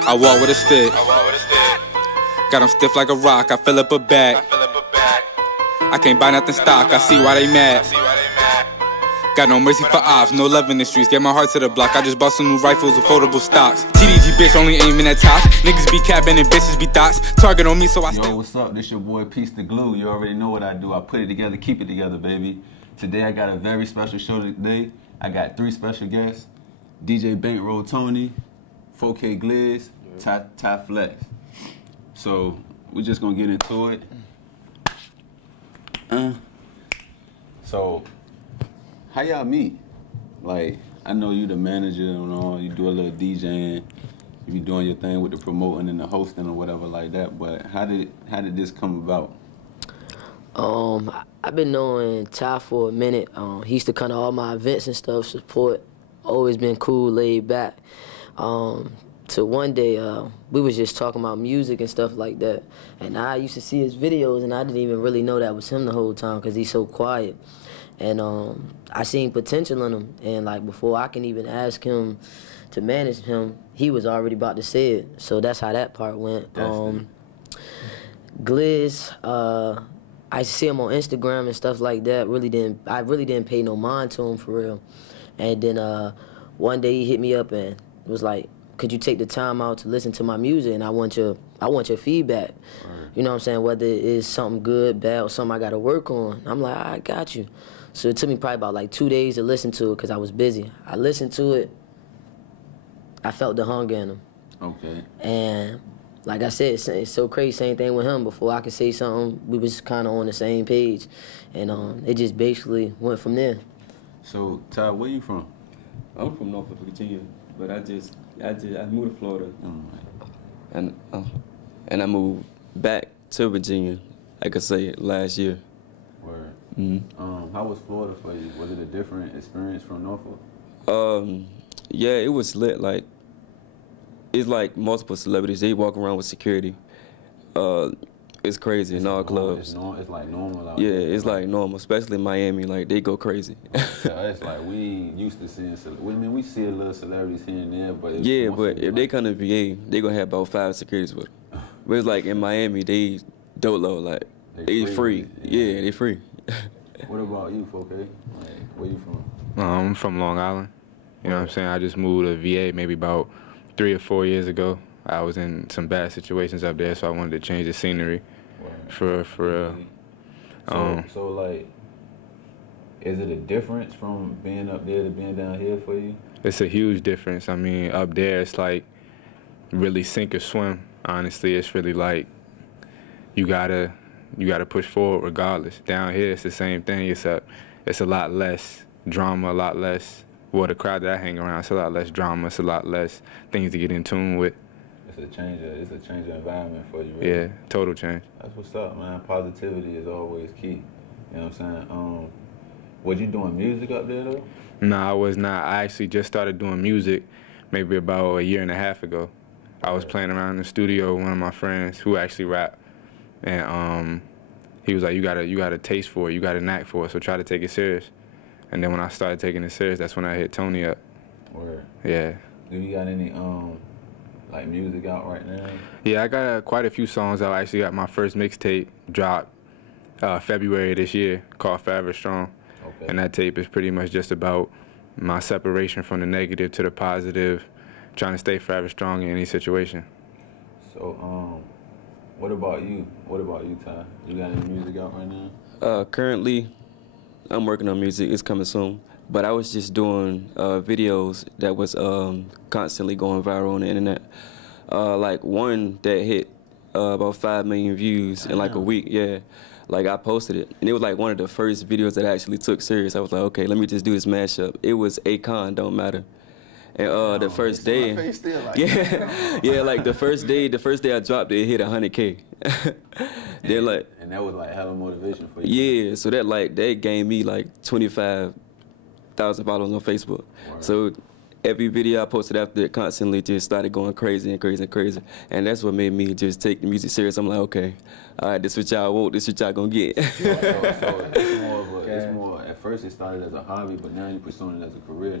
I walk with a stick. Got them stiff like a rock. I fill up a bag. I can't buy nothing stock. I see why they mad. Got no mercy for ops, no love in the streets. Get my heart to the block. I just bought some new rifles with foldable stocks. TDG bitch only aiming at tops. Niggas be capping and bitches be thoughts. Target on me so I stay. Yo, what's up? This your boy Piece the Glue. You already know what I do. I put it together, keep it together, baby. Today I got a very special show today. I got 3 special guests. DJ Bankroll Tony, 4K Gliz Ty Flexx. So we're just gonna get into it. So how y'all meet? Like, I know you the manager and all, you do a little DJing, you be doing your thing with the promoting and the hosting or whatever like that, but how did this come about? I've been knowing Ty for a minute. He used to come to all my events and stuff, support. Always been cool, laid back. So one day, we was just talking about music and stuff like that. And I used to see his videos, and I didn't even really know that was him the whole time because he's so quiet. And I seen potential in him. And like before I can even ask him to manage him, he was already about to say it. So that's how that part went. Gliz, I see him on Instagram and stuff like that. I really didn't pay no mind to him for real. And then one day he hit me up and was like, "Could you take the time out to listen to my music? And I want your feedback." Right. You know what I'm saying? Whether it's something good, bad, or something I got to work on. I'm like, "I got you." So it took me probably about like 2 days to listen to it because I was busy. I listened to it. I felt the hunger in him. Okay. And like I said, it's so crazy. Same thing with him. Before I could say something, we was kind of on the same page, and it just basically went from there. So Ty, where you from? I'm from Norfolk, Virginia, but I moved to Florida, and I moved back to Virginia, I could say, last year. Word. How was Florida for you? Was it a different experience from Norfolk? Yeah, it was lit. Like, it's like multiple celebrities. They walk around with security. It's crazy in all clubs. It's like normal out there. Yeah, it's like normal, especially in Miami. Like, they go crazy. Yeah, it's like we ain't used to seeing. We see a little celebrities here and there, but if they come to VA, they gonna have about 5 securities with them. But it's like in Miami, they dolo, like they free. Yeah, they free. What about you, 4K? Like, where you from? I'm from Long Island. You know what I'm saying? I just moved to VA maybe about 3 or 4 years ago. I was in some bad situations up there, so I wanted to change the scenery. For real. So like, is it a difference from being up there to being down here for you? It's a huge difference. I mean, up there it's like really sink or swim. Honestly, it's really like you gotta push forward regardless. Down here it's the same thing. It's a lot less drama, a lot less. Well, the crowd that I hang around, it's a lot less drama. It's a lot less things to get in tune with. It's a change of environment for you, really. Yeah, total change. That's what's up, man. Positivity is always key. You know what I'm saying? Was you doing music up there, though? No, I was not. I actually just started doing music maybe about 1.5 years ago. I was playing around in the studio with one of my friends who actually rap, and he was like, you got a taste for it, you got a knack for it, so try to take it serious. And then when I started taking it serious, that's when I hit Tony up. Word. Yeah. Do you got any like music out right now? Yeah, I got quite a few songs out. I actually got my first mixtape dropped February this year called Forever Strong. Okay. And that tape is pretty much just about my separation from the negative to the positive, trying to stay forever strong in any situation. So, what about you? What about you, Ty? You got any music out right now? Currently, I'm working on music. It's coming soon. But I was just doing videos that was constantly going viral on the internet. Like one that hit about 5 million views in like a week, yeah. Like I posted it, and it was like one of the first videos that I actually took serious. I was like, okay, let me just do this mashup. It was Akon, Don't Matter. And the first day, yeah, like the first day I dropped it, it hit 100K. Then like, and that was like hella motivation for you. Yeah, so that gave me like 25,000 followers on Facebook. Wow. So every video I posted after it constantly just started going crazy and crazy and crazy. And that's what made me just take the music serious. I'm like, okay, all right, this what y'all want, this what y'all gonna get. So it's more, at first it started as a hobby, but now you're pursuing it as a career.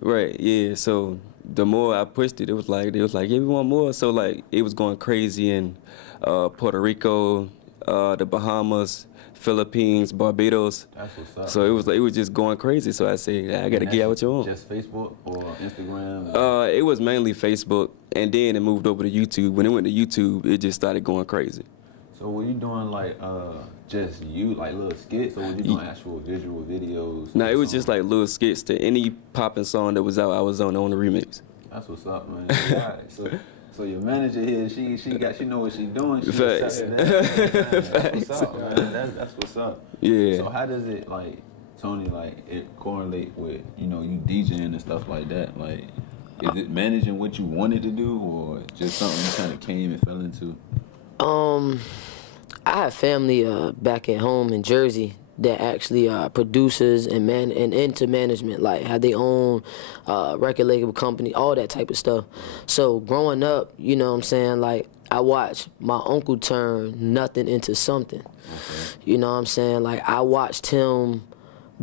Right, yeah. So the more I pushed it, they was like, yeah, we want more. So like, it was going crazy in Puerto Rico, the Bahamas, Philippines, Barbados. That's what's up. So it was just going crazy. So I said, I gotta get out what you want. Just Facebook or Instagram? It was mainly Facebook, and then it moved over to YouTube. When it went to YouTube, it just started going crazy. So were you doing like just like little skits, or were you doing actual visual videos? No, it was just like little skits to any popping song that was out. I was on the remix. That's what's up, man. Right. So your manager here, she know what she's doing. She Facts. That's what's up, man. That's what's up. Yeah. So how does it, like, Tony, like, it correlate with, you know, you DJing and stuff like that? Like, is it managing what you wanted to do, or just something you kind of came and fell into? I have family back at home in Jersey that actually producers and into management, like have their own record label company, all that type of stuff. So growing up, you know what I'm saying, like I watched my uncle turn nothing into something. Okay. You know what I'm saying? Like I watched him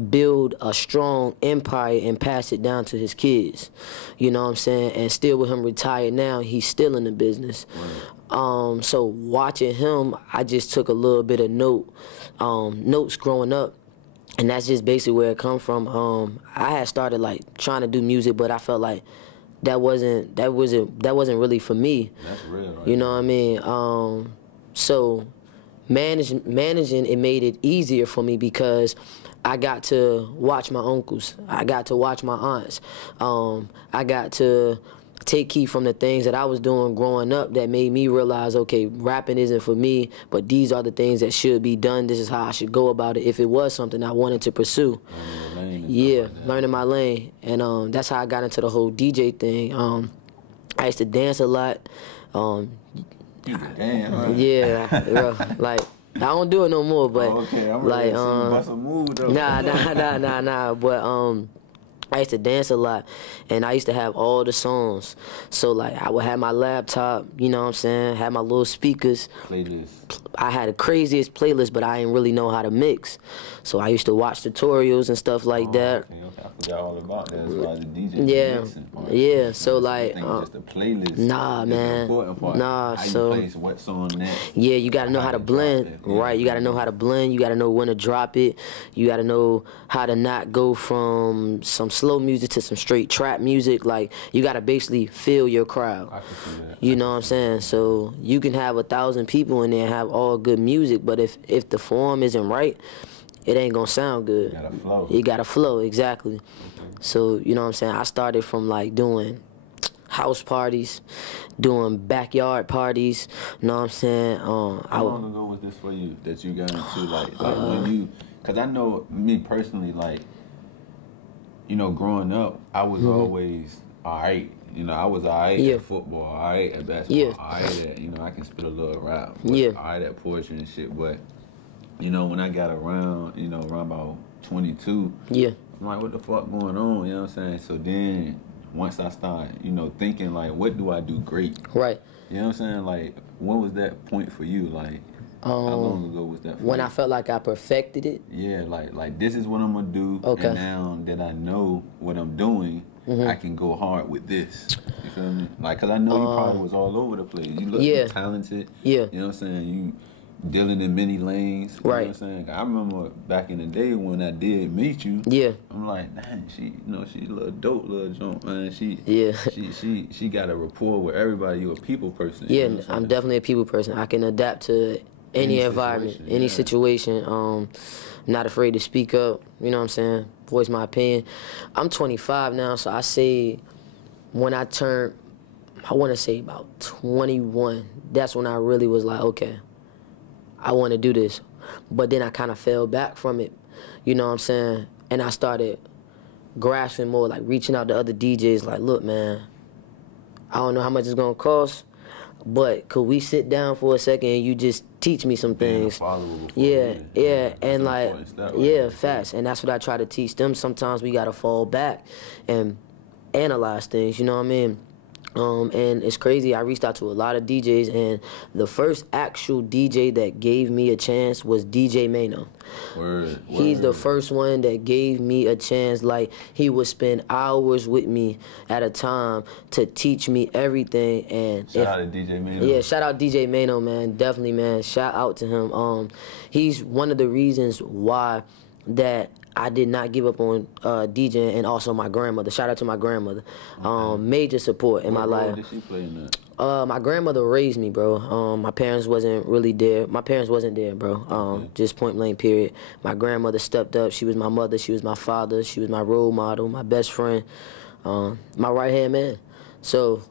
build a strong empire and pass it down to his kids. You know what I'm saying? And still with him retired now, he's still in the business. Right. So watching him, I just took a little bit of notes growing up, and that's just basically where it come from. I had started like trying to do music, but I felt like that wasn't really for me. That's real, right? You know what I mean? So managing it made it easier for me because I got to watch my uncles. I got to watch my aunts. I got to take key from the things that I was doing growing up that made me realize, okay, rapping isn't for me, but these are the things that should be done. This is how I should go about it if it was something I wanted to pursue. Yeah, learning my lane. And that's how I got into the whole DJ thing. I used to dance a lot. You can dance, huh? Yeah, bro, like, I don't do it no more, but okay, I'm like, bust a move though. nah. But I used to dance a lot, and I used to have all the songs. So like, I would have my laptop, you know what I'm saying, have my little speakers. Playlist. I had the craziest playlist, but I didn't really know how to mix. So I used to watch tutorials and stuff like that. Okay. I forgot all about that. As far as the DJ mixing part. Yeah. So like, just the playlist. Nah, man. Important part. Nah. How So you place what song next. yeah, you gotta know how to blend, right? You gotta know how to blend. You gotta know when to drop it. You gotta know how to not go from some slow music to some straight trap music. Like, you gotta basically feel your crowd. I can see that. You know what I'm saying? So you can have 1,000 people in there and have all good music, but if the form isn't right, it ain't gonna sound good. You gotta flow. You gotta flow, exactly. So, you know what I'm saying? I started from like doing house parties, doing backyard parties, you know what I'm saying? How long ago was this for you that you got into like when you, cause I know me personally, like, you know, growing up, I was always alright. You know, I was alright at football, alright at basketball, alright at, you know, I can spit a little rap, alright at poetry and shit, but, you know, when I got around, you know, around about 22, I'm like, what the fuck going on, you know what I'm saying? So then, once I started, you know, thinking, like, what do I do great? Right. You know what I'm saying? Like, when was that point for you? Like, how long ago was that for when you? I felt like I perfected it? Yeah, like this is what I'm gonna do, and now that I know what I'm doing, I can go hard with this. You feel me? Like, cause I know you probably was all over the place. You look talented. Yeah. You know what I'm saying? You dealing in many lanes. You know what I'm saying? I remember back in the day when I did meet you. Yeah. I'm like, man, she, you know, she's a little dope, little junk, man. She got a rapport with everybody. You a people person. Yeah, you know I'm definitely a people person. I can adapt to any environment, any situation. Not afraid to speak up, you know what I'm saying, voice my opinion. I'm 25 now, so I say when I turned, I want to say about 21, that's when I really was like, okay, I want to do this. But then I kind of fell back from it, you know what I'm saying, and I started grasping more, like reaching out to other DJs, like, look, man, I don't know how much it's going to cost, but could we sit down for a second and you just teach me some things? And like, facts. And that's what I try to teach them. Sometimes we gotta fall back and analyze things, you know what I mean? And it's crazy, I reached out to a lot of DJs, and the first actual DJ that gave me a chance was DJ Mano. Word. He's the first one that gave me a chance. Like, he would spend hours with me at a time to teach me everything. And shout out to DJ Mano. Yeah, shout out DJ Mano, man. Definitely, man. Shout out to him. He's one of the reasons why that I did not give up on DJing, and also my grandmother. Shout out to my grandmother. Major support in my life. What role did she play in that? My grandmother raised me, bro. My parents wasn't really there. My parents wasn't there, bro. Just point blank, period. My grandmother stepped up. She was my mother. She was my father. She was my role model, my best friend, my right-hand man. So,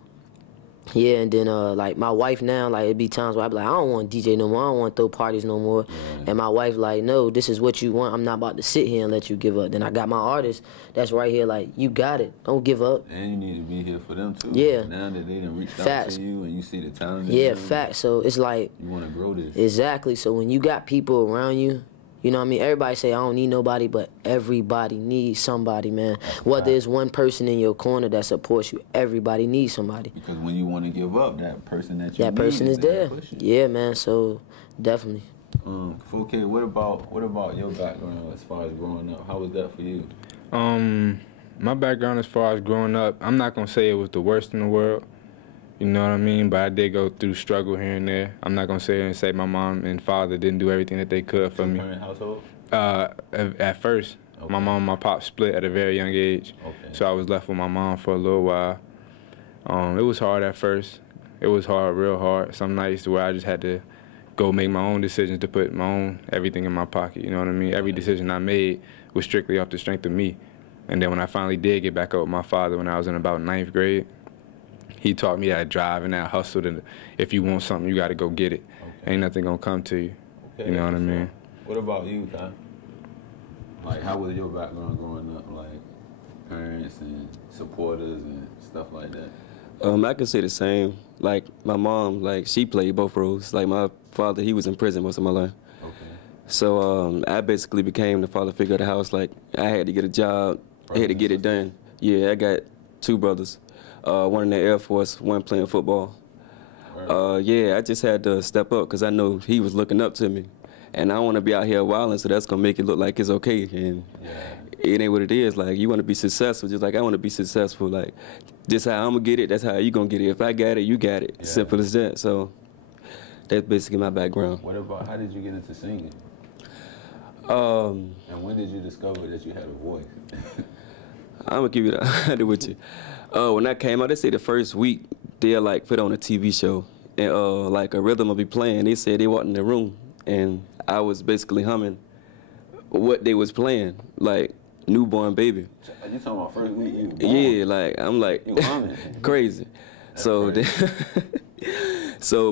yeah, and then, like, my wife now, like, it'd be times where I'd be like, I don't want to DJ no more. I don't want to throw parties no more. Yeah. And my wife like, no, this is what you want. I'm not about to sit here and let you give up. Then I got my artist that's right here like, you got it. Don't give up. And you need to be here for them, too. Yeah. Now that they done reached out to you and you see the talent. Yeah, facts. So it's like, you want to grow this. Exactly. So when you got people around you, you know what I mean? Everybody say, I don't need nobody, but everybody needs somebody, man. Whether it's one person in your corner that supports you, everybody needs somebody. Because when you want to give up, that person that you that person is there. Yeah, man, so definitely. 4K, what about your background as far as growing up? How was that for you? My background as far as growing up, I'm not going to say it was the worst in the world. You know what I mean? But I did go through struggle here and there. I'm not going to sit here and say my mom and father didn't do everything that they could for me. Two-parent household? At first. Okay. My mom and my pop split at a very young age. Okay. So I was left with my mom for a little while. It was hard at first. It was hard, real hard. Some nights where I just had to go make my own decisions to put my own everything in my pocket. You know what I mean? Every decision I made was strictly off the strength of me. And then when I finally did get back up with my father when I was in about 9th grade, he taught me that drive and that hustle. And if you want something, you got to go get it. Okay. Ain't nothing going to come to you. Okay, you know what I mean? What about you, Ty? Like, how was your background growing up? Like, parents and supporters and stuff like that? I can say the same. Like, my mom, like, she played both roles. Like, my father, he was in prison most of my life. Okay. So I basically became the father figure of the house. Like, I had to get a job. I had to get it done. Yeah, I got 2 brothers. One in the Air Force, one playing football. Yeah, I just had to step up because I know he was looking up to me. And I want to be out here wilding, so that's going to make it look like it's okay. And it ain't what it is. Like, you want to be successful, just like I want to be successful. Like, this how I'm going to get it, that's how you going to get it. If I got it, you got it. Yeah. Simple as that. So that's basically my background. What about, how did you get into singing? And when did you discover that you had a voice? I'm going to keep it honest with you. When I came out, they say the first week, they'll like put on a TV show. And like a rhythm will be playing. They said they walked in the room and I was basically humming what they was playing, like Newborn Baby. You talking about first week you born? Yeah, like, I'm like, crazy. So,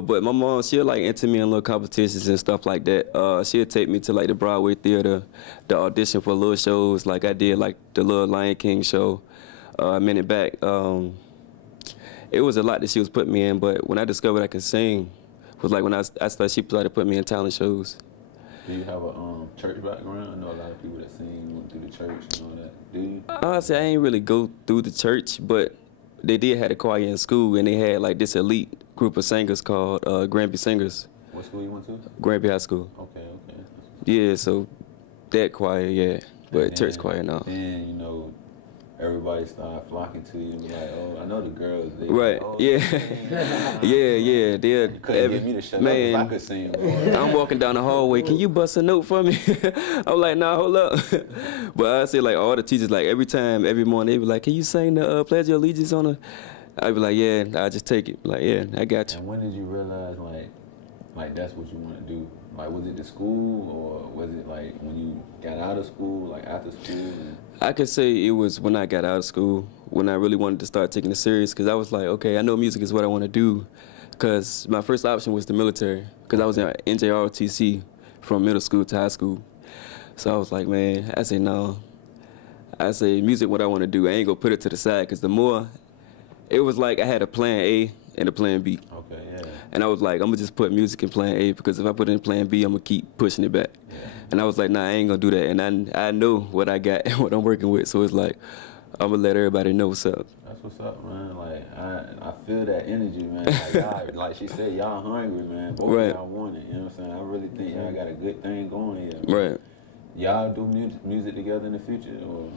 but my mom, she'll like enter me in little competitions and stuff like that. She'll take me to like the Broadway theater, the audition for little shows. Like I did like the little Lion King show a minute back. It was a lot that she was putting me in, but when I discovered I could sing, was like when I started, she started putting me in talent shows. Do you have a church background? I know a lot of people that sing went through the church and all that. Do you? Honestly, I ain't really go through the church, but they did have a choir in school, and they had like this elite group of singers called G.R.I.N.D singers. What school you went to? G.R.I.N.D High School. Okay. Yeah, so that choir, yeah, but church choir, no. And you know, everybody started flocking to you and be like, oh, I know the girls. They right, like, oh, yeah. Yeah. They're, you couldn't get me to shut up if I could sing. Boy. I'm walking down the hallway, can you bust a note for me? I'm like, nah, hold up. But I say like all the teachers, like every morning, they be like, can you sing the Pledge of Allegiance on a... I'd be like, yeah, I'll just take it. Like, yeah, I got you. And when did you realize like that's what you want to do? Like, was it the school, or was it like when you got out of school, like after school? And... I could say it was when I got out of school, when I really wanted to start taking it serious, because I was like, okay, I know music is what I want to do, because my first option was the military, because I was in NJROTC from middle school to high school. So I was like, man, I say no. I say music what I want to do. I ain't going to put it to the side, because the more, it was like I had a plan A and a plan B. Okay, yeah. And I was like, I'm going to just put music in plan A, because if I put it in plan B, I'm going to keep pushing it back. Yeah. And I was like, nah, I ain't going to do that. And I know what I got and what I'm working with. So it's like, I'm going to let everybody know what's up. what's up, man. Like I feel that energy, man. Like, y'all, like she said, y'all hungry, man. Both of y'all want it. You know what I'm saying? I really think y'all got a good thing going here. Man. Right. Y'all do music together in the future, or?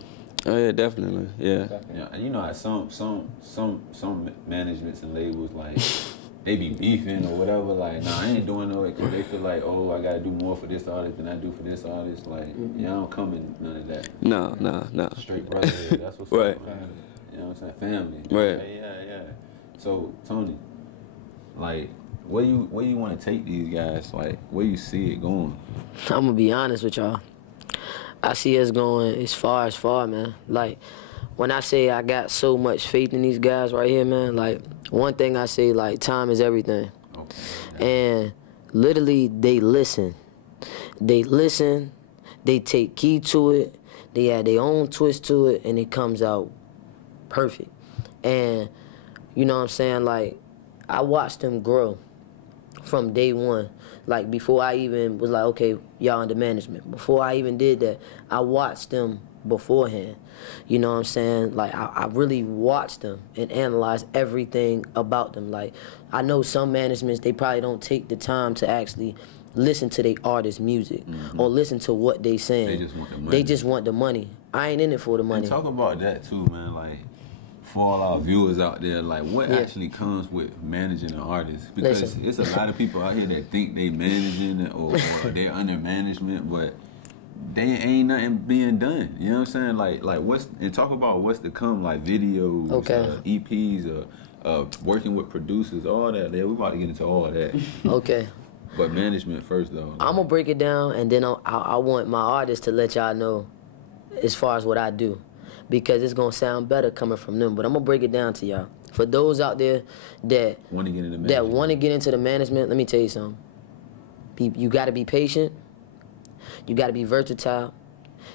Oh yeah, definitely. Yeah. Yeah. You know how some managements and labels like they be beefing or whatever. Like, nah, I ain't doing no it because they feel like, oh, I gotta do more for this artist than I do for this artist. Like, y'all don't come in none of that. No. Straight brotherhood. That's what's right. up, man. You know what I'm saying? Family. Right. Yeah. So Tony, like, where you want to take these guys? Like, where you see it going? I'm gonna be honest with y'all. I see us going as far, man. Like, when I say I got so much faith in these guys right here, man, like, one thing I say, like, time is everything. Okay. And literally, they listen. They listen, they take key to it, they add their own twist to it, and it comes out perfect. And, you know what I'm saying, like, I watched them grow from day one. Like, before I even was like, okay, y'all under management. Before I even did that, I watched them beforehand. You know what I'm saying? Like, I really watched them and analyzed everything about them. Like, I know some managements, they probably don't take the time to actually listen to their artist's music or listen to what they saying. They just want the money. They just want the money. I ain't in it for the money. And talk about that too, man. Like, for all our viewers out there, like, what actually comes with managing an artist? Because it's a lot of people out here that think they managing it or they're under management, but they ain't nothing being done. You know what I'm saying? Like what's, and talk about what's to come, like videos, EPs, working with producers, all that. We're about to get into all that. Okay. But management first, though. I'm gonna break it down, and then I want my artists to let y'all know as far as what I do, because it's gonna sound better coming from them. But I'm gonna break it down to y'all. For those out there that want to get into the management, let me tell you something. You got to be patient. You got to be versatile,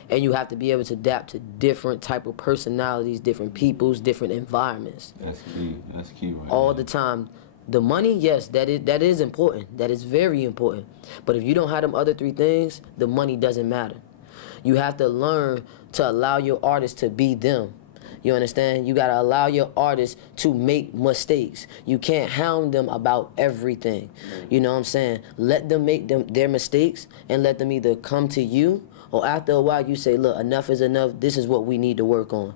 and you have to be able to adapt to different type of personalities, different peoples, different environments. That's key. That's key, right? All the time. The money, yes, that is important. That is very important. But if you don't have them other three things, the money doesn't matter. You have to learn to allow your artists to be them. You understand? You got to allow your artists to make mistakes. You can't hound them about everything. You know what I'm saying? Let them make their mistakes and let them either come to you, or after a while you say, look, enough is enough. This is what we need to work on.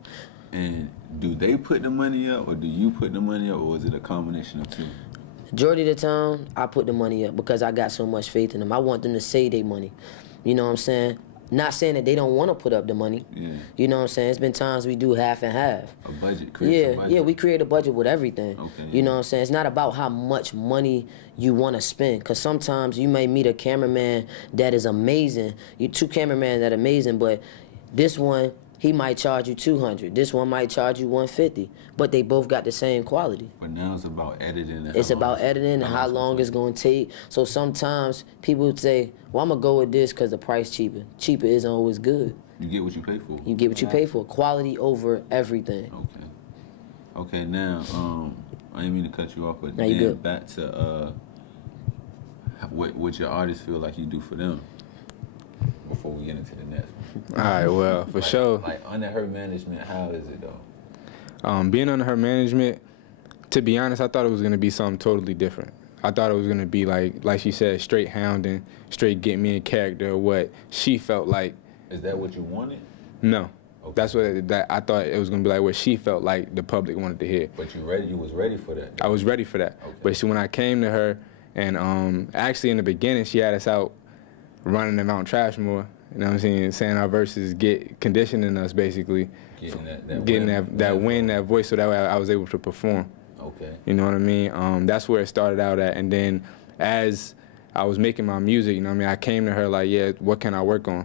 And do they put the money up, or do you put the money up, or is it a combination of two? Majority of the time, I put the money up because I got so much faith in them. I want them to save their money. You know what I'm saying? Not saying that they don't want to put up the money. Yeah. You know what I'm saying? It's been times we do half and half. A budget. Yeah, we create a budget with everything. Okay. You know what I'm saying? It's not about how much money you want to spend, because sometimes you may meet a cameraman that is amazing. You two cameramen that are amazing, but this one, he might charge you $200. This one might charge you $150, but they both got the same quality. But now it's about editing. It's about editing and how long it's going to take. So sometimes people would say, well, I'm going to go with this because the price cheaper. Cheaper isn't always good. You get what you pay for. You get what you pay for. Quality over everything. Okay. Okay, now, I didn't mean to cut you off, but now you good. Back to what your artists feel like you do for them before we get into the next one. All right, well, for sure. Like, under her management, how is it, though? Being under her management, to be honest, I thought it was going to be something totally different. I thought it was going to be, like she said, straight hounding, straight get me in character, what she felt like. Is that what you wanted? No. Okay. That's what I thought it was going to be like, what she felt like the public wanted to hear. But you was ready for that? I was ready for that. Okay. But see, when I came to her, and actually in the beginning, she had us out running the Mount Trashmore, you know what I'm saying our verses, conditioning us basically, getting that win, that voice, so that way I was able to perform. Okay. You know what I mean? That's where it started out at, and then as I was making my music, you know what I mean, I came to her like, yeah, what can I work on?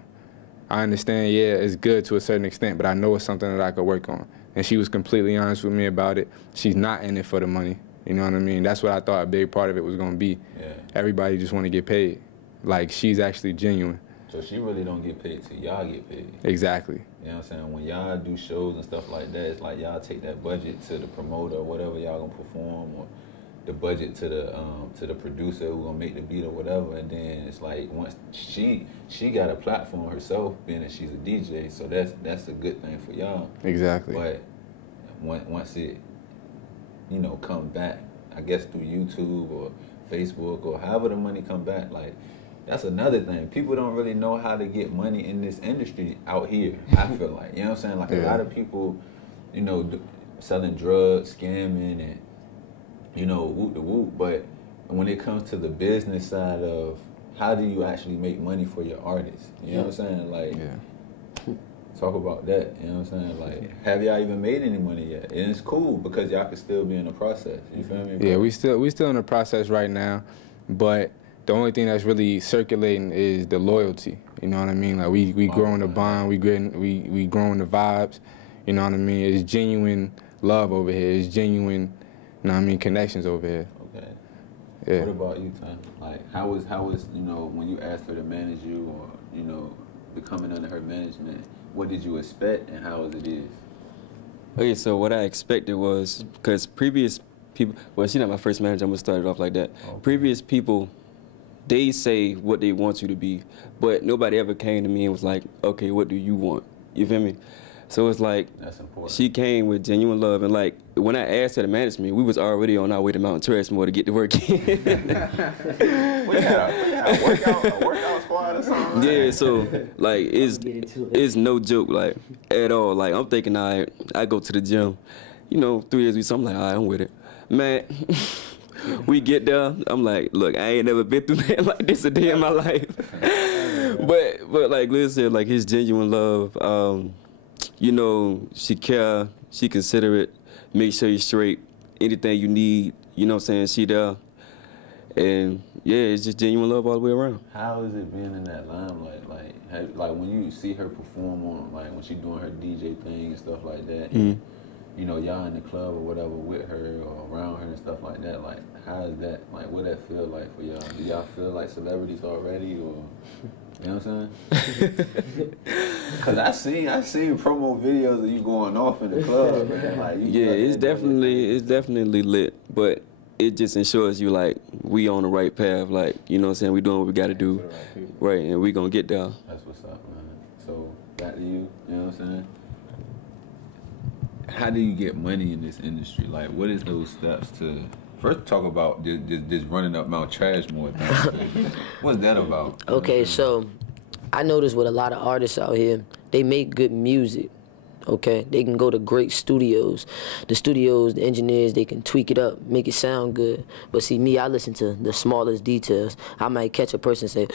I understand, yeah, it's good to a certain extent, but I know it's something that I could work on. And she was completely honest with me about it. She's not in it for the money, you know what I mean? That's what I thought a big part of it was gonna be. Yeah. Everybody just wanna get paid. Like, she's actually genuine. So she really don't get paid till y'all get paid. Exactly. You know what I'm saying? When y'all do shows and stuff like that, it's like y'all take that budget to the promoter or whatever y'all gonna perform, or the budget to the producer who gonna make the beat or whatever, and then it's like once she got a platform herself, being that she's a DJ, so that's a good thing for y'all. Exactly. But once it, you know, come back, I guess through YouTube or Facebook or however the money come back, like, that's another thing. People don't really know how to get money in this industry out here, I feel like. You know what I'm saying? Like, a lot of people, you know, selling drugs, scamming, and, you know, whoop the whoop. But when it comes to the business side of how do you actually make money for your artists? You know what I'm saying? Like, talk about that. You know what I'm saying? Like, have y'all even made any money yet? And it's cool because y'all can still be in the process. You feel me? Yeah, we still in the process right now, but the only thing that's really circulating is the loyalty. You know what I mean? Like, we growing the bond, we growing the vibes. You know what I mean? It's genuine love over here. It's genuine, you know what I mean, connections over here. Okay. Yeah. What about you, Tom? Like, how was you know, when you asked her to manage you, or, you know, becoming under her management, what did you expect and how it is? Okay, so what I expected was, because previous people, well, she's not my first manager, I'm gonna start it off like that. Okay. Previous people, they say what they want you to be, but nobody ever came to me and was like, okay, what do you want? You feel me? So it's like, that's important. She came with genuine love, and like, when I asked her to manage me, we was already on our way to Mount Trashmore to get to work in. we had a workout squad or something? Yeah, so like, it's no joke, like, at all. Like, I'm thinking, I go to the gym, you know, 3 years ago, so I'm like, all right, I'm with it. Man, we get there, I'm like, look, I ain't never been through that like this a day in my life. but like Gliz said, like, his genuine love, you know, she care, she considerate, make sure you're straight, anything you need, you know what I'm saying, she there. And yeah, it's just genuine love all the way around. How is it being in that limelight? Like when you see her perform on, like when she doing her DJ thing and stuff like that, you know, y'all in the club or whatever with her or around her and stuff like that, like, how is that, like, what that feel like for y'all? Do y'all feel like celebrities already, or, you know what I'm saying? Cause I seen promo videos of you going off in the club, man. Like, it's definitely lit, but it just ensures you, like, we on the right path, like, you know what I'm saying, we doing what we gotta do, right, and we gonna get there. That's what's up, man. So, back to you, you know what I'm saying? How do you get money in this industry? Like, what is those steps to, first talk about this running up Mount Trashmore thing. What's that about? Okay, so I notice with a lot of artists out here, they make good music. Okay, they can go to great studios. The studios, the engineers, they can tweak it up, make it sound good. But see, me, I listen to the smallest details. I might catch a person say,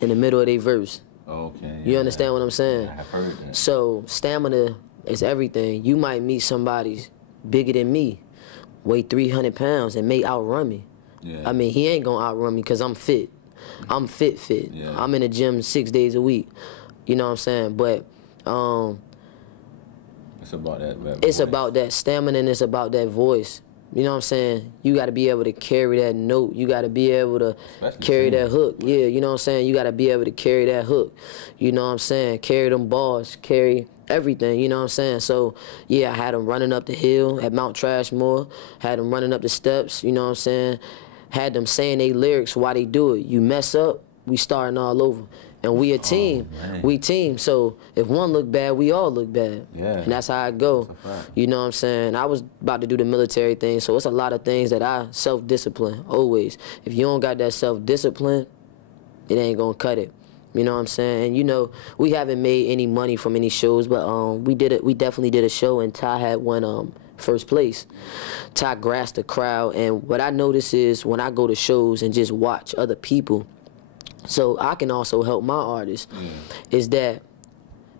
in the middle of their verse. Okay. You understand what I'm saying? I've heard that. So stamina is everything. You might meet somebody bigger than me, weigh 300 pounds, and may outrun me. Yeah. I mean, he ain't gonna outrun me because I'm fit. I'm fit. Yeah. I'm in the gym 6 days a week. You know what I'm saying? But it's about that it's about that stamina, and it's about that voice. You know what I'm saying? You got to be able to carry that note. You got to be able to carry that hook. Yeah, you know what I'm saying? You got to be able to carry that hook. You know what I'm saying? Carry them bars, carry everything, you know what I'm saying? So, yeah, I had them running up the hill at Mount Trashmore, had them running up the steps, you know what I'm saying? Had them saying they lyrics while they do it. You mess up, we starting all over. And we a team. We team. So if one look bad, we all look bad. Yeah. And that's how I go. You know what I'm saying? I was about to do the military thing, so it's a lot of things that I self-discipline, always. If you don't got that self-discipline, it ain't gonna cut it. You know what I'm saying? And you know, we haven't made any money from any shows, but we definitely did a show, and Ty had won first place. Ty grasped the crowd, and what I notice is when I go to shows and just watch other people, so I can also help my artists, is that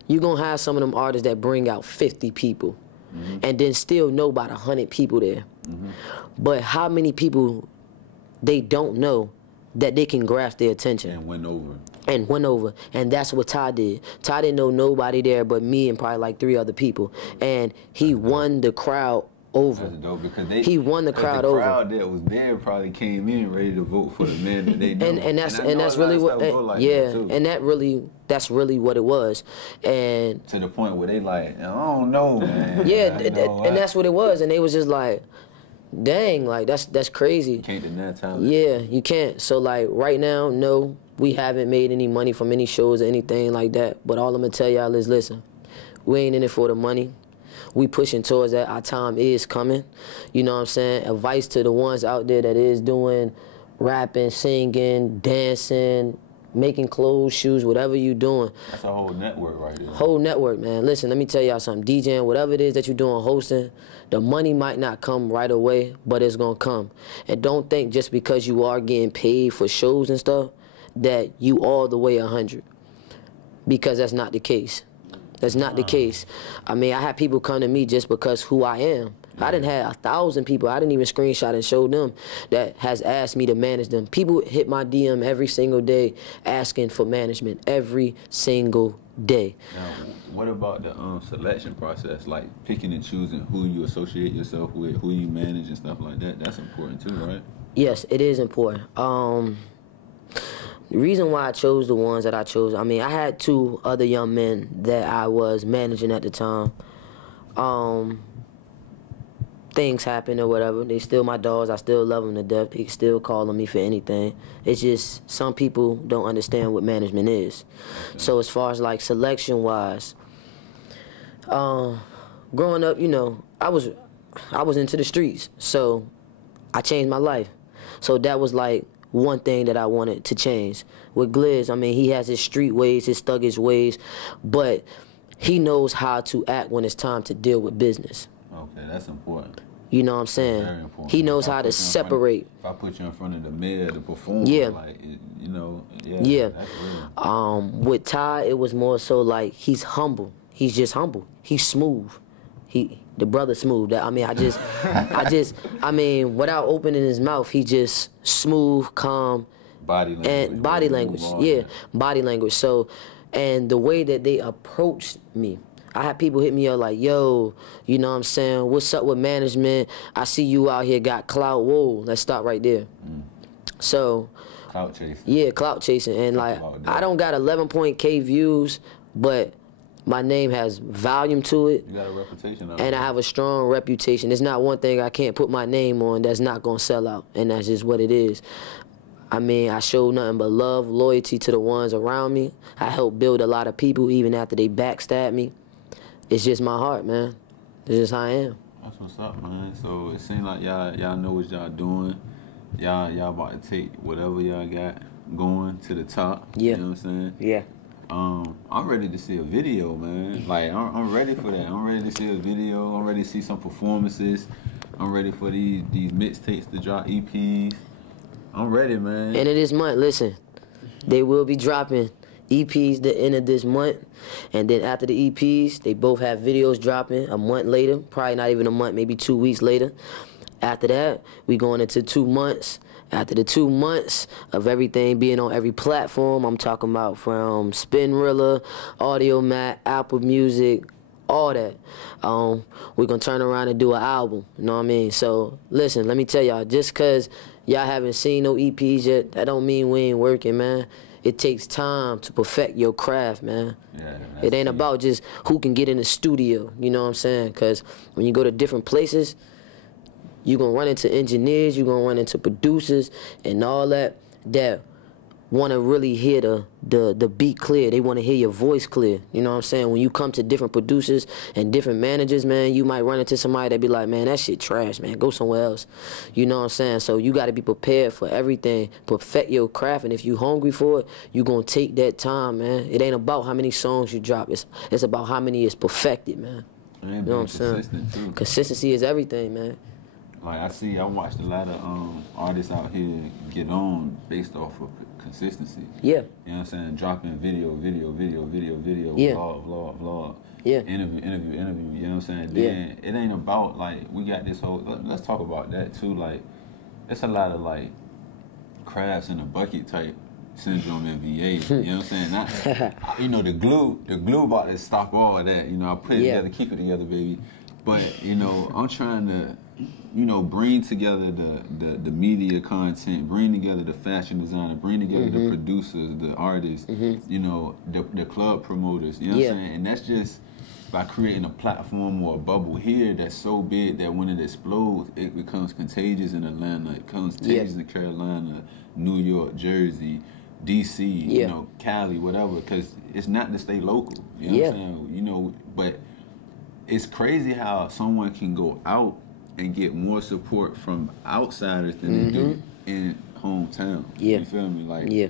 you gonna have some of them artists that bring out 50 people, and then still know about 100 people there. But how many people they don't know that they can grasp their attention? And win over. And went over, and that's what Ty did. Ty didn't know nobody there but me and probably like 3 other people, and he won the crowd over. That's dope, because he won the crowd over. The crowd that was there probably came in ready to vote for the man that they know. and that's really what, that's really what it was. And to the point where they like, I don't know, man. Yeah, and that's what it was, and they was just like, dang, like that's crazy. You can't deny talent. Yeah, you can't. So like right now, no, we haven't made any money from any shows or anything like that. But all I'm gonna tell y'all is, listen, we ain't in it for the money. we pushing towards that. Our time is coming. You know what I'm saying? Advice to the ones out there that is doing rapping, singing, dancing, making clothes, shoes, whatever you doing. That's a whole network right there. Whole network, man. Listen, let me tell y'all something. DJing, whatever it is that you're doing, hosting, the money might not come right away, but it's going to come. And don't think just because you are getting paid for shows and stuff that you all the way 100. Because that's not the case. That's not the case. I mean, I had people come to me just because who I am. I done had 1,000 people, I didn't even screenshot and show them, that has asked me to manage them. People hit my DM every single day asking for management, every single day. Now, what about the selection process, like picking and choosing who you associate yourself with, who you manage and stuff like that? That's important too, right? Yes, it is important. The reason why I chose the ones that I chose, I mean, I had 2 other young men that I was managing at the time. Things happen or whatever. They still my dogs. I still love them to death. They still call on me for anything. It's just some people don't understand what management is. So as far as like selection-wise, growing up, you know, I was into the streets. So I changed my life. So that was like one thing that I wanted to change. With Gliz, I mean, he has his street ways, his thuggish ways, but he knows how to act when it's time to deal with business. Okay, that's important. You know what I'm saying? Very important. He knows how to separate. If I put you in front of the mayor, the performer, yeah, like, you know, yeah. That's real. With Ty, it was more so like he's humble. He's just humble. He's smooth. The brother smooth. I mean, I mean, without opening his mouth, he just smooth, calm. Body language. And body language, yeah, body language. So, and the way that they approached me, I had people hit me up like, yo, you know what I'm saying, what's up with management? I see you out here got clout. Whoa, let's stop right there. So, clout chasing. Yeah, clout chasing. And like, I don't got 11.K views, but my name has volume to it. You got a reputation out and I have a strong reputation. There's not one thing I can't put my name on that's not going to sell out, and that's just what it is. I mean, I show nothing but love, loyalty to the ones around me. I help build a lot of people even after they backstab me. It's just my heart, man. It's just how I am. That's what's up, man. So it seems like y'all know what y'all doing. Y'all about to take whatever y'all got going to the top. Yeah. You know what I'm saying? Yeah. I'm ready to see a video, man. Like, I'm ready for that. I'm ready to see a video. I'm ready to see some performances. I'm ready for these mixtapes to drop, EPs. I'm ready, man. End of this month, listen, they will be dropping EPs the end of this month. And then after the EPs, they both have videos dropping a month later. Probably not even a month, maybe 2 weeks later. After that, we going into 2 months. After the 2 months of everything being on every platform, I'm talking about from Spinrilla, Audiomack, Apple Music, all that. We're going to turn around and do an album, you know what I mean? So, listen, let me tell y'all, just because y'all haven't seen no EPs yet, that don't mean we ain't working, man. It takes time to perfect your craft, man. Yeah, it ain't about just who can get in the studio, you know what I'm saying? Because when you go to different places, you're going to run into engineers, you're going to run into producers and all that want to really hear the beat clear. They want to hear your voice clear. You know what I'm saying? When you come to different producers and different managers, man, you might run into somebody that be like, man, that shit trash, man. Go somewhere else. You know what I'm saying? So you got to be prepared for everything. Perfect your craft. And if you hungry for it, you going to take that time, man. It ain't about how many songs you drop. It's about how many is perfected, man. You know what I'm saying? Too. Consistency is everything, man. Like, I watched a lot of artists out here get on based off of consistency. Yeah. You know what I'm saying? Dropping video, yeah. vlog. Yeah. Interview, you know what I'm saying? Then it ain't about, like, we got this whole, let's talk about that too. Like, it's a lot of, like, crabs in a bucket type syndrome in VA. You know what I'm saying? Not, you know, the glue about to stop all of that. You know, I put it together, keep it together, baby. But, you know, I'm trying to, you know, bring together the media content, bring together the fashion designer, bring together the producers, the artists, you know, the club promoters, you know what I'm saying? And that's just by creating a platform or a bubble here that's so big that when it explodes, it becomes contagious in Atlanta, it becomes contagious in Carolina, New York, Jersey, DC, you know, Cali, whatever, because it's not to stay local, you know what I'm saying? You know, but it's crazy how someone can go out and get more support from outsiders than they do in hometown. Yeah. You feel me? Like, Yeah.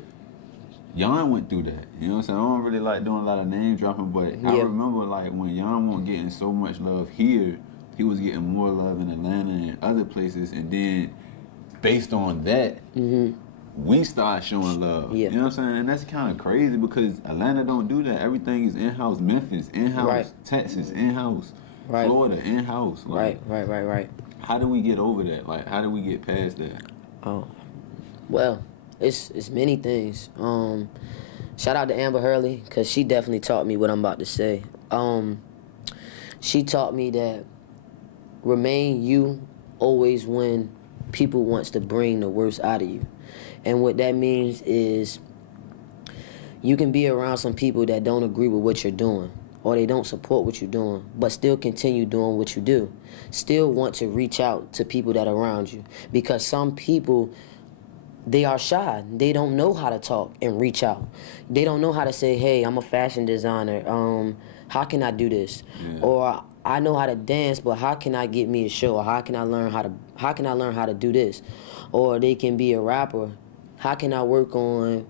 G.R.I.N. went through that. You know what I'm saying? I don't really like doing a lot of name dropping, but I remember like when G.R.I.N. wasn't getting so much love here, he was getting more love in Atlanta and other places, and then based on that, we start showing love. Yeah. You know what I'm saying? And that's kind of crazy because Atlanta don't do that. Everything is in-house. Memphis, in-house. Texas, in-house. Florida, in-house. Like, Right. How do we get over that? Like, how do we get past that? Oh, well, it's many things. Shout out to Amber Hurley, because she definitely taught me what I'm about to say. She taught me that remain you always when people wants to bring the worst out of you. And what that means is you can be around some people that don't agree with what you're doing, or they don't support what you're doing, but still continue doing what you do. Still want to reach out to people that are around you. Because some people, they are shy. They don't know how to talk and reach out. They don't know how to say, hey, I'm a fashion designer. How can I do this? Yeah. Or I know how to dance, but how can I get me a show? Or how can I learn how to do this? Or they can be a rapper. How can I work on,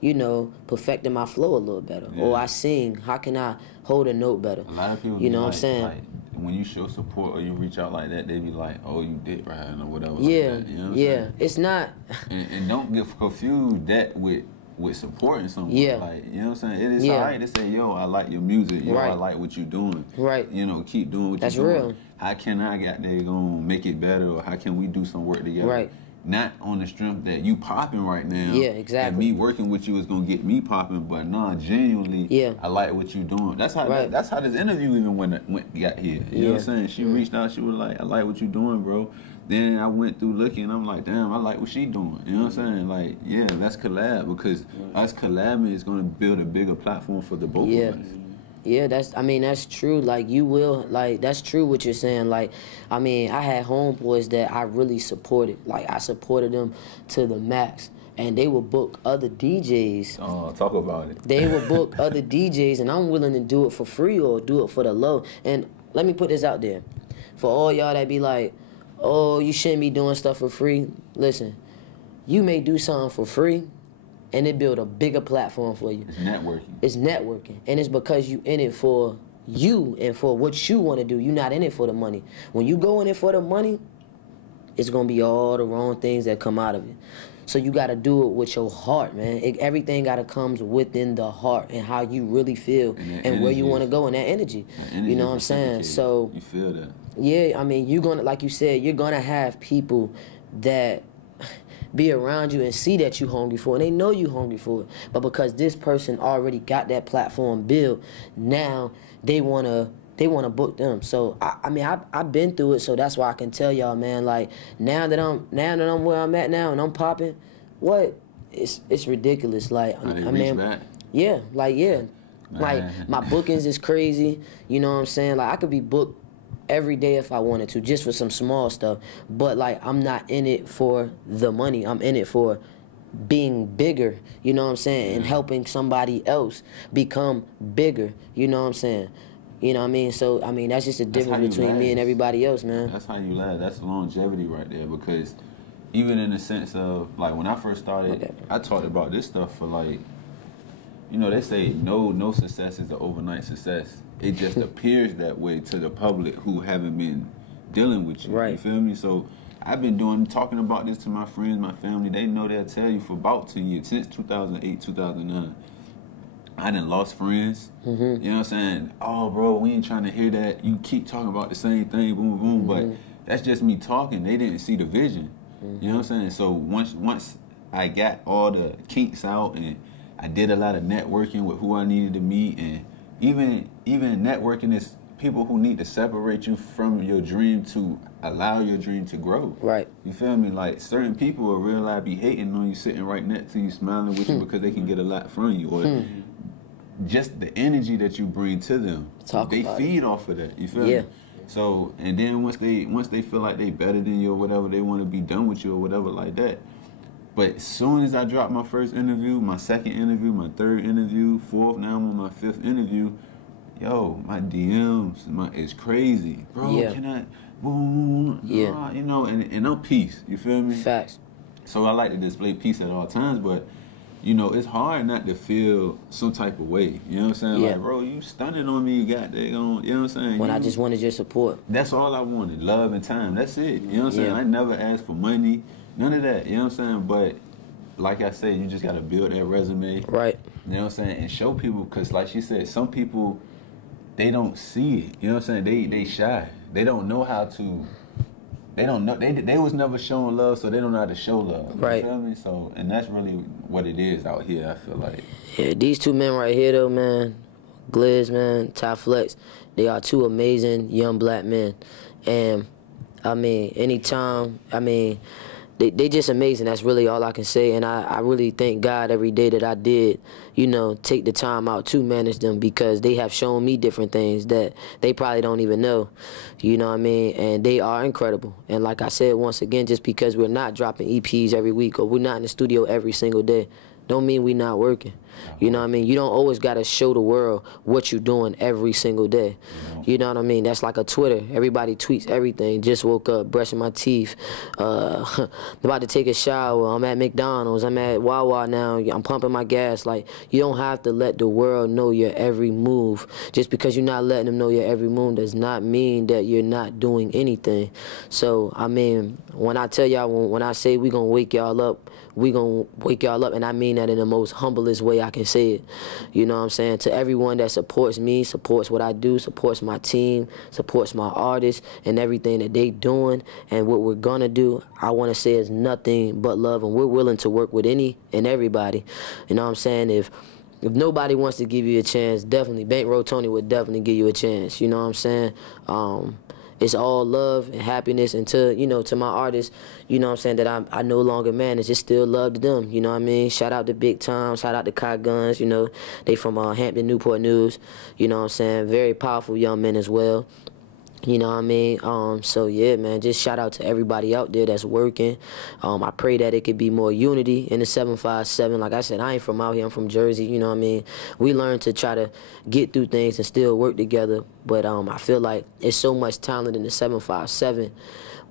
you know, perfecting my flow a little better? Yeah. Or I sing. How can I hold a note better? A lot of people, you know like, what I'm saying? Like, when you show support or you reach out like that, they be like, "Oh, you did right," or whatever. Yeah, like that, you know what I'm yeah. saying? It's not. And don't get confused that with supporting someone. Yeah. Like, you know what I'm saying? It is Yeah. alright to say, "Yo, I like your music. Yo, Right. I like what you're doing. Right. You know, keep doing what That's you're doing. real. How can I get there gonna make it better, or how can we do some work together?" Right. Not on the strength that you popping right now. Yeah, exactly. And me working with you is gonna get me popping, but nah, genuinely, Yeah. I like what you doing. That's how Right. that's how this interview even got here. You know what I'm saying? She reached out, she was like, "I like what you doing, bro." Then I went through looking, I'm like, damn, I like what she doing. You know what I'm saying? Like, yeah, let's collab, because us collabing is gonna build a bigger platform for the both of us. Yeah, that's true. Like, you will, like, that's true what you're saying. Like, I mean, I had homeboys that I really supported. Like, I supported them to the max. And they would book other DJs. Oh, talk about it. They would book other DJs, and I'm willing to do it for free or do it for the low. And let me put this out there. For all y'all that be like, oh, you shouldn't be doing stuff for free. Listen, you may do something for free, and it build a bigger platform for you. It's networking. It's networking, and it's because you in it for you and for what you want to do. You're not in it for the money. When you go in it for the money, it's going to be all the wrong things that come out of it. So you got to do it with your heart, man. Everything got to come within the heart and how you really feel and where you want to go in that energy. You know what I'm saying? So you feel that. Yeah, I mean, you're going to, like you said, you're going to have people that be around you and see that you hungry for it, and they know you hungry for it. But because this person already got that platform built, now they wanna book them. So I mean, I've been through it, so that's why I can tell y'all, man. Like, now that I'm where I'm at now and I'm popping, it's ridiculous. Like, I mean, back. yeah, like, yeah, like my bookings is crazy. You know what I'm saying? Like, I could be booked every day if I wanted to, just for some small stuff. But, like, I'm not in it for the money. I'm in it for being bigger, you know what I'm saying, and helping somebody else become bigger, you know what I'm saying. You know what I mean? So, I mean, that's just the difference between me and everybody else, man. That's how you last. That's longevity right there, because even in the sense of, like, when I first started, I talked about this stuff for, like, you know, they say no success is an overnight success. It just appears that way to the public who haven't been dealing with you. Right. You feel me? So I've been talking about this to my friends, my family. They know they'll tell you for about 10 years, since 2008, 2009. I done lost friends. You know what I'm saying? Oh, bro, we ain't trying to hear that. You keep talking about the same thing, boom, boom. But that's just me talking. They didn't see the vision. You know what I'm saying? So once I got all the kinks out and I did a lot of networking with who I needed to meet, and even networking is people who need to separate you from your dream to allow your dream to grow. Right. You feel me? Like, certain people will real life be hating on you, sitting right next to you, smiling with you because they can get a lot from you, or just the energy that you bring to them. They feed off of that. You feel me? So, and then once they feel like they better than you or whatever, they want to be done with you or whatever like that. But as soon as I dropped my first interview, my second interview, my third interview, fourth, now I'm on my fifth interview, yo, my DMs is crazy, bro. Yeah. Can I, boom, yeah, you know, and I'm peace. You feel me? Facts. So I like to display peace at all times, but you know, it's hard not to feel some type of way. You know what I'm saying? Yeah. Like, bro, you stunning on me, you got that going, you know what I'm saying? When I just wanted your support. That's all I wanted, love and time. That's it. You know what I'm saying? Yeah. I never asked for money, none of that. You know what I'm saying? But like I said, you just gotta build that resume. Right. You know what I'm saying? And show people, because like she said, some people, they don't see it. You know what I'm saying? They shy. They don't know how to, they don't know, they was never shown love, so they don't know how to show love. Right. You feel me? So, and that's really what it is out here, I feel like. Yeah, these two men right here though, man, Gliz, man, Ty Flexx, they are two amazing young black men. And I mean, anytime, I mean, they just amazing. That's really all I can say. And I really thank God every day that I did, you know, take the time out to manage them, because they have shown me different things that they probably don't even know. You know what I mean? And they are incredible. And like I said, once again, just because we're not dropping EPs every week or we're not in the studio every single day, don't mean we not working. You know what I mean? You don't always got to show the world what you're doing every single day. You know what I mean? That's like a Twitter. Everybody tweets everything. Just woke up, brushing my teeth, about to take a shower. I'm at McDonald's. I'm at Wawa now. I'm pumping my gas. Like, you don't have to let the world know your every move. Just because you're not letting them know your every move does not mean that you're not doing anything. So, I mean, when I tell y'all, when I say we going to wake y'all up, we going to wake y'all up, and I mean that in the most humblest way I can say it. You know what I'm saying? To everyone that supports me, supports what I do, supports my team, supports my artists, and everything that they doing and what we're going to do, I want to say is nothing but love, and we're willing to work with any and everybody. You know what I'm saying? If nobody wants to give you a chance, definitely, Bankroll Tony would definitely give you a chance. You know what I'm saying? It's all love and happiness, and to, you know, to my artists, you know what I'm saying, that I no longer manage, it's still love to them, you know what I mean? Shout out to Big Tom, shout out to Kai Guns, you know, they from Hampton, Newport News, you know what I'm saying, very powerful young men as well. You know what I mean? So yeah, man, just shout out to everybody out there that's working. I pray that it could be more unity in the 757. Like I said, I ain't from out here, I'm from Jersey, you know what I mean? We learn to try to get through things and still work together. But I feel like it's so much talent in the 757.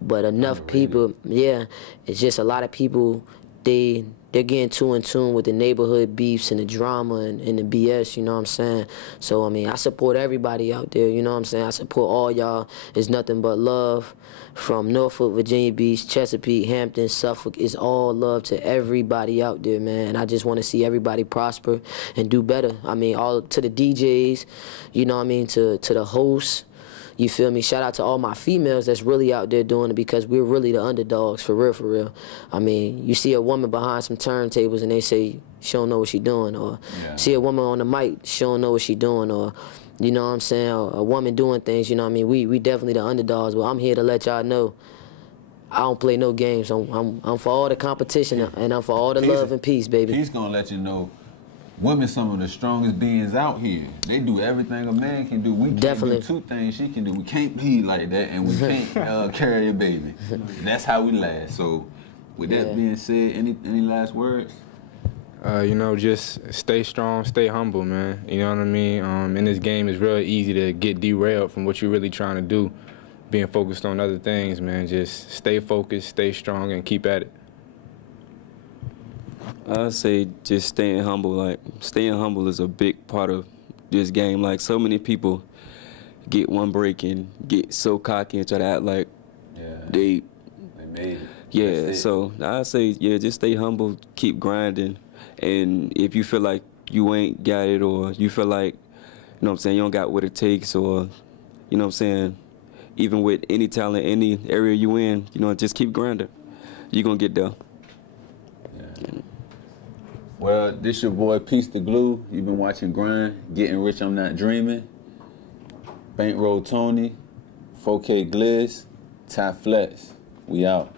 But enough people, yeah, it's just a lot of people, they're getting too in tune with the neighborhood beefs and the drama and the BS, you know what I'm saying? So, I mean, I support everybody out there, you know what I'm saying? I support all y'all. It's nothing but love. From Norfolk, Virginia Beach, Chesapeake, Hampton, Suffolk, it's all love to everybody out there, man. And I just want to see everybody prosper and do better. I mean, all to the DJs, you know what I mean, to the hosts. You feel me? Shout out to all my females that's really out there doing it, because we're really the underdogs, for real, for real. I mean, you see a woman behind some turntables and they say she don't know what she doing, or see a woman on the mic, she don't know what she doing, or, you know what I'm saying, or a woman doing things, you know what I mean? We definitely the underdogs, but I'm here to let y'all know I don't play no games. I'm for all the competition, and I'm for all the love and peace, baby. He's gonna let you know, women some of the strongest beings out here. They do everything a man can do. We can't do two things she can do. We can't be like that, and we can't carry a baby. That's how we last. So, with that being said, any last words? You know, just stay strong, stay humble, man. You know what I mean? In this game, it's real easy to get derailed from what you're really trying to do, being focused on other things, man. Just stay focused, stay strong, and keep at it. I'd say just staying humble. Like, staying humble is a big part of this game. Like, so many people get one break and get so cocky and try to act like they made it. Yeah, so I'd say, yeah, just stay humble, keep grinding. And if you feel like you ain't got it, or you feel like, you know what I'm saying, you don't got what it takes, or, you know what I'm saying, even with any talent, any area you in, you know, just keep grinding. You're going to get there. Well, this your boy, Peace the Glue. You've been watching G.R.I.N.D, Getting Rich, I'm Not Dreaming. Bankroll Tony, 4K Gliz, Ty Flexx. We out.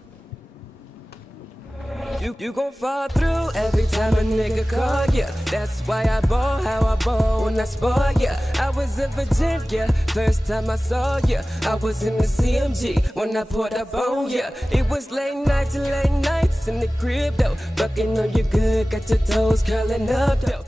You gon' fall through every time a nigga call, yeah. That's why I ball how I ball when I spar, yeah. I was in Virginia, first time I saw ya. I was in the CMG when I pulled up on ya. It was late nights in the crib though. Fucking know you good, got your toes curling up though.